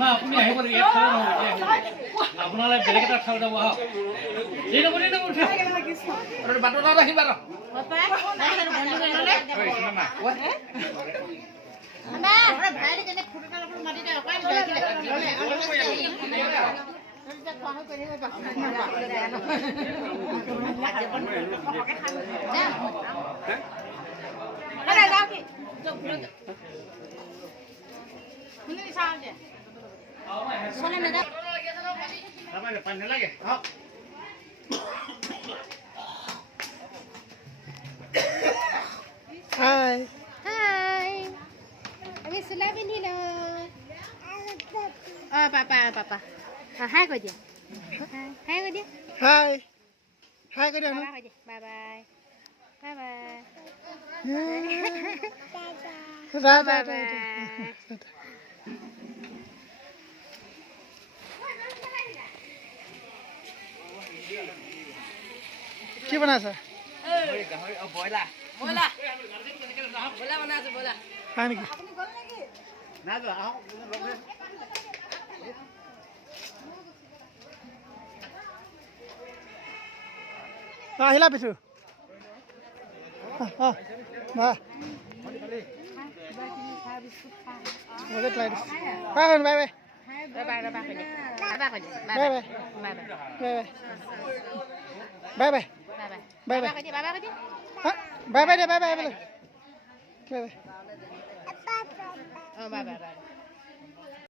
মা আপুনি আহিব নেকি ইয়াত খাব নহয় আপোনালে বেলেগ এটা খাব যাব আহক এই নবনি নব উঠা আৰু বাটত ৰাখিবা ৰ না ওরে ভাইরে কেনে ফটোটা লব মাটি দে ওকাই যাও কি শুনি চাও যে সোনা না দা আমারে পানি লাগে হ্যাঁ হাই হাই আমি সুলা পিন্ধিলো পাপা হাই কৈ দিয়া হাই কৈ দিয়া হাই হাই কৈ দিয়া বাই বাই বাই বাই যা যা যা কি বনাইছা বয়লা বলা বনাইছো বলা হয় নেকি না যা আহক আহিলা পিছু bye bye bye bye Bye bye. Bye bye. Bye bye. Bye bye. Bye bye. Bye bye. Bye bye. bye bye.